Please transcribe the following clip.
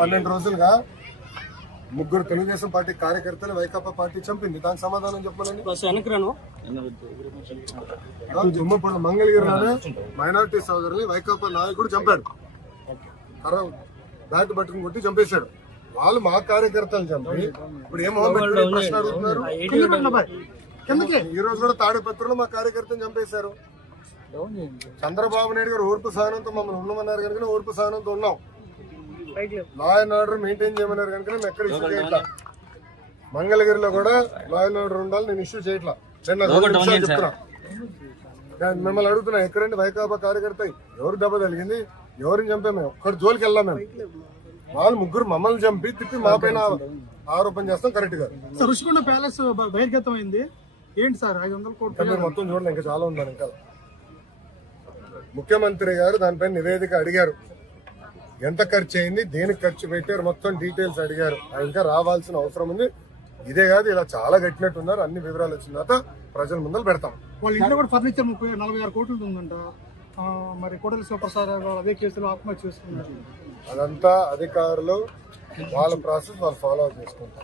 12 రోజులుగా ముగ్గురు తెలుగుదేశం పార్టీ కార్యకర్తలు వైకాపా పార్టీ చంపింది. దానికి సమాధానం చెప్పాలని దుమ్మపూడి మంగళగిరిలోనే మైనార్టీ సోదరుని వైకాపా నాయకుడు చంపాడు. బ్యాట్ పట్టుకుని కొట్టి చంపేశాడు. వాళ్ళు మా కార్యకర్తలు చంపి ఇప్పుడు ఏం ప్రశ్న అడుగుతున్నారు. ఈ రోజు కూడా తాడిపత్రిలో మా కార్యకర్తను చంపేశారు. చంద్రబాబు నాయుడు గారు ఓర్పు సహనంతో మమ్మల్ని ఉండమన్నారు కనుక ఓర్పు సహనంతో ఉన్నాం. లా అండ్ ఆర్డర్ మెయింటైన్ చేయమన్నారు కనుక మేము ఎక్కడ ఇష్యూ చేయట్లా. మంగళగిరిలో కూడా లా అండ్ ఆర్డర్ ఉండాలి, నేను ఇష్యూ చేయట్లా. చెప్తున్నా, మిమ్మల్ని అడుగుతున్నా, ఎక్కడండి వైకాపా కార్యకర్త ఎవరు దెబ్బ తగిలింది, ఎవరిని చంపాము, మేము ఒక్కడి జోలికి వెళ్ళాం. మేము వాళ్ళు ముగ్గురు మమ్మల్ని చంపి తిప్పి మా పైన ఆరోపణ చేస్తాం. కరెక్ట్ గా రుషికొండ ప్యాలెస్ బహిర్గతం అయింది ఏంటి సార్? 500 కోట్లు మొత్తం చూడండి, ఇంకా చాలా ఉందని. ఇంకా ముఖ్యమంత్రి గారు దానిపైన నివేదిక అడిగారు. ఎంత ఖర్చు అయింది, దేనికి ఖర్చు పెట్టారు, మొత్తం డీటెయిల్స్ అడిగారు. ఇంకా రావాల్సిన అవసరం ఉంది. ఇదే కాదు, ఇలా చాలా కట్టినట్టున్నారు. అన్ని వివరాలు వచ్చిన తర్వాత ప్రజల ముందర పెడతాం. వాళ్ళ ఇంట్లో కూడా ఫర్నిచర్ 46 కోట్లు ఉందంట. మరి కోటలి శివప్రసాద్ అదే కేసులో ఆత్మహత్య చేసుకున్నారు. అదంతా అధికారులు వాళ్ళ ప్రాసెస్ వాళ్ళు ఫాలో చేసుకుంటారు.